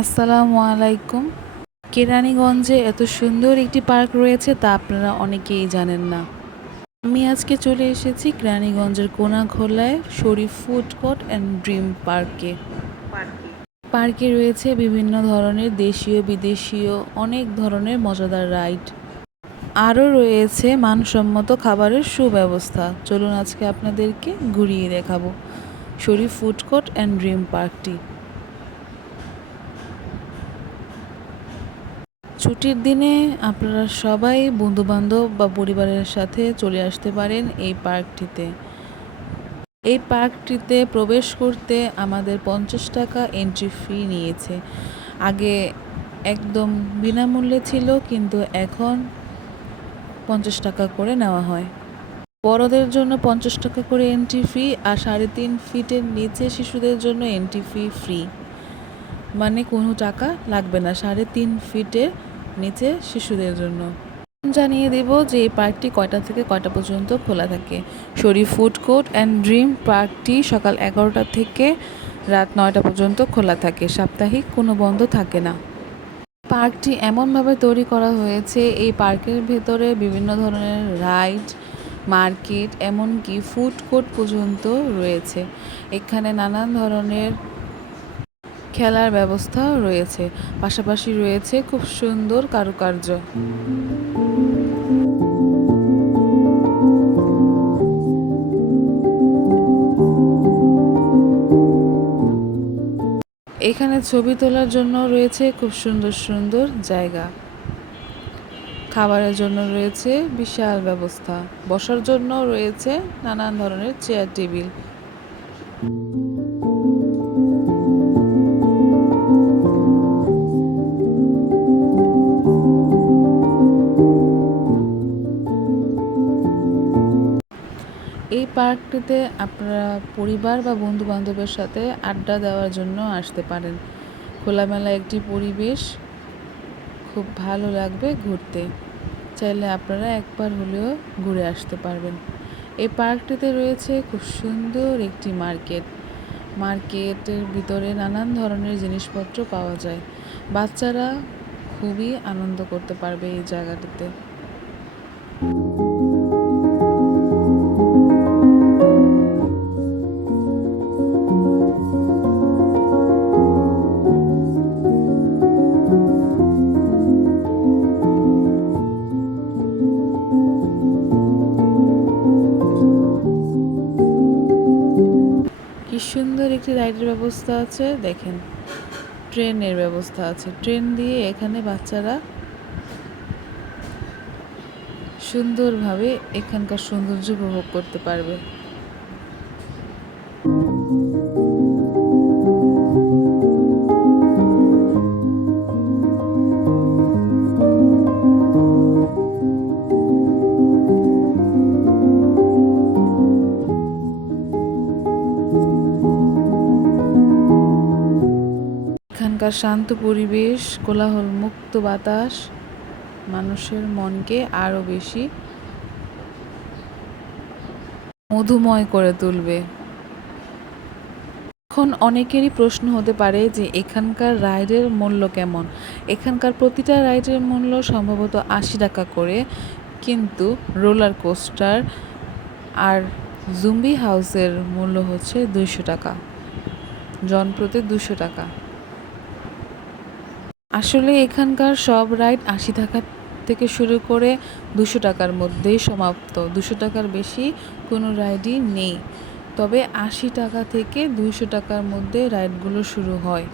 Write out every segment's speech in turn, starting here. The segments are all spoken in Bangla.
আসসালামু আলাইকুম। কেরানীগঞ্জে এত সুন্দর একটি পার্ক রয়েছে তা আপনারা অনেকেই জানেন না। আমি আজকে চলে এসেছি কেরানীগঞ্জের কোনাখোলায় Sharif Food Court and Dream পার্কে। পার্কে রয়েছে বিভিন্ন ধরনের দেশীয়, বিদেশীয়, অনেক ধরনের মজাদার রাইড। আরও রয়েছে মানসম্মত খাবারের সুব্যবস্থা। চলুন আজকে আপনাদেরকে ঘুরিয়ে দেখাবো Sharif Food Court and Dream পার্কটি। ছুটির দিনে আপনারা সবাই বন্ধুবান্ধব বা পরিবারের সাথে চলে আসতে পারেন এই পার্কটিতে। এই পার্কটিতে প্রবেশ করতে আমাদের পঞ্চাশ টাকা এন্ট্রি ফি নিয়েছে। আগে একদম বিনামূল্যে ছিল, কিন্তু এখন পঞ্চাশ টাকা করে নেওয়া হয়। বড়দের জন্য পঞ্চাশ টাকা করে এন্ট্রি ফি আর সাড়ে তিন ফিটের নিচে শিশুদের জন্য এন্ট্রি ফি ফ্রি মানে কোনো টাকা লাগবে না, সাড়ে তিন ফিটের নিচে শিশুদের জন্য। জানিয়ে দেব যে এই পার্কটি কয়টা থেকে কয়টা পর্যন্ত খোলা থাকে। Sharif Food Court and Dream পার্কটি সকাল এগারোটা থেকে রাত নয়টা পর্যন্ত খোলা থাকে। সাপ্তাহিক কোনো বন্ধ থাকে না। পার্কটি এমনভাবে তৈরি করা হয়েছে, এই পার্কের ভেতরে বিভিন্ন ধরনের রাইড, মার্কেট, এমনকি ফুড কোর্ট পর্যন্ত রয়েছে। এখানে নানান ধরনের খেলার ব্যবস্থাও রয়েছে, পাশাপাশি রয়েছে খুব সুন্দর কারুকার্য। এখানে ছবি তোলার জন্য রয়েছে খুব সুন্দর সুন্দর জায়গা। খাবারের জন্য রয়েছে বিশাল ব্যবস্থা। বসার জন্য রয়েছে নানান ধরনের চেয়ার, টেবিল। এই পার্কটিতে আপনারা পরিবার বা বন্ধু বান্ধবের সাথে আড্ডা দেওয়ার জন্য আসতে পারেন। খোলামেলা একটি পরিবেশ খুব ভালো লাগবে ঘুরতে। চাইলে আপনারা একবার হলেও ঘুরে আসতে পারবেন। এই পার্কটিতে রয়েছে খুব সুন্দর একটি মার্কেট। মার্কেটের ভিতরে নানান ধরনের জিনিসপত্র পাওয়া যায়। বাচ্চারা খুবই আনন্দ করতে পারবে এই জায়গাটিতে। সুন্দর একটি রাইডের ব্যবস্থা আছে, দেখেন। ট্রেনের ব্যবস্থা আছে। ট্রেন দিয়ে এখানে বাচ্চারা সুন্দরভাবে এখানকার সৌন্দর্য উপভোগ করতে পারবে। এখানকার শান্ত পরিবেশ কোলাহল মুক্ত বাতাস মানুষের মনকে আরও বেশি মধুময় করে তুলবে। এখন অনেকেরই প্রশ্ন হতে পারে যে এখানকার রাইডের মূল্য কেমন? এখানকার প্রতিটা রাইডের মূল্য সম্ভবত আশি টাকা করে, কিন্তু রোলার কোস্টার আর জুম্বি হাউসের মূল্য হচ্ছে দুইশো টাকা, জনপ্রতি দুশো টাকা। আসলে এখানকার সব রাইড আশি টাকা থেকে শুরু করে দুশো টাকার মধ্যেই সমাপ্ত। দুশো টাকার বেশি কোনো রাইডই নেই। তবে আশি টাকা থেকে দুইশো টাকার মধ্যে রাইডগুলো শুরু হয়।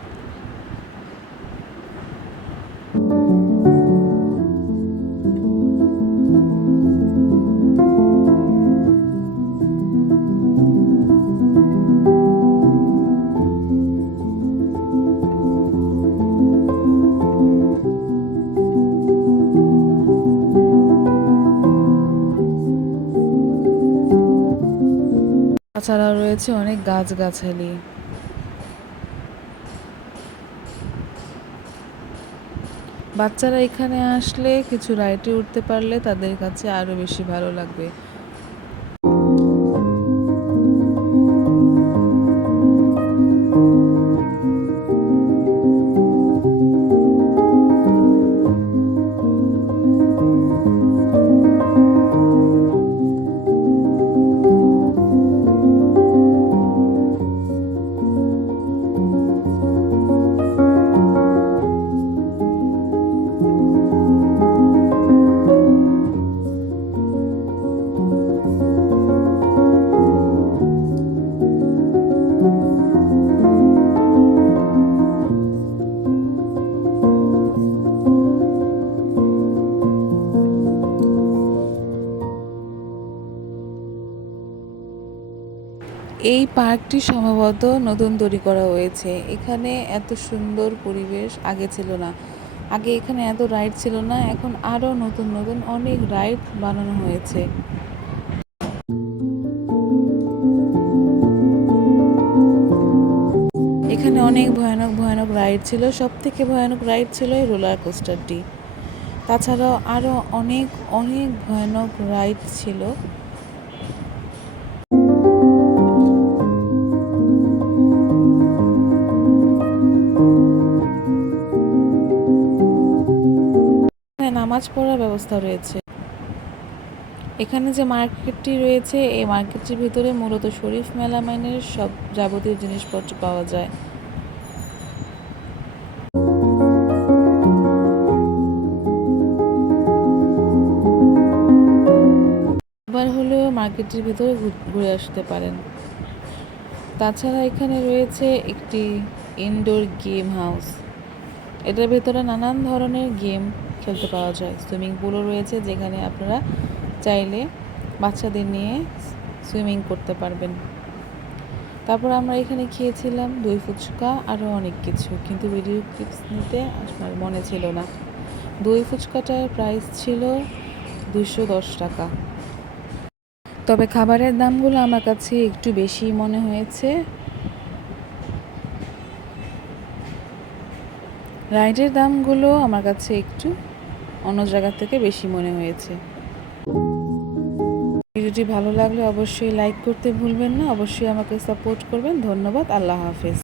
তাছাড়া রয়েছে অনেক গাছগাছালি। বাচ্চারা এখানে আসলে কিছু রাইটে উঠতে পারলে তাদের কাছে আরও বেশি ভালো লাগবে। এই পার্কটি সম্ভবত নতুন তৈরি করা হয়েছে। এখানে এত সুন্দর পরিবেশ আগে ছিল না। আগে এখানে এত রাইড ছিল না, এখন আরও নতুন নতুন অনেক রাইড বানানো হয়েছে। এখানে অনেক ভয়ানক ভয়ানক রাইড ছিল। সব থেকে ভয়ানক রাইড ছিল এই রোলার কোস্টারটি। তাছাড়াও আরও অনেক অনেক ভয়ানক রাইড ছিল। নামাজ পড়ার ব্যবস্থা রয়েছে। এখানে যে মার্কেটটি রয়েছে, এই মার্কেটটির ভিতরে মূলত শরীফ মেলামাইনের সব যাবতীয় জিনিসপত্র পাওয়া যায়। একবার হলেও মার্কেটের ভিতরে ঘুরে আসতে পারেন। তাছাড়া এখানে রয়েছে একটি ইনডোর গেম হাউস এটার ভেতরে নানান ধরনের গেম খেলতে পাওয়া যায়। সুইমিং পুলও রয়েছে যেখানে আপনারা চাইলে বাচ্চাদের নিয়ে সুইমিং করতে পারবেন। তারপর আমরা এখানে খেয়েছিলাম দই ফুচকা, আরও অনেক কিছু। কিন্তু ভিডিও ক্লিপস নিতে আমার মনে ছিল না। দই ফুচকাটার প্রাইস ছিল দুশো দশ টাকা। তবে খাবারের দামগুলো আমার কাছে একটু বেশি মনে হয়েছে। রাইডের দামগুলো আমার কাছে একটু অন্য জায়গার থেকে বেশি মনে হয়েছে। ভিডিওটি ভালো লাগলে অবশ্যই লাইক করতে ভুলবেন না। অবশ্যই আমাকে সাপোর্ট করবেন। ধন্যবাদ। আল্লাহ হাফেজ।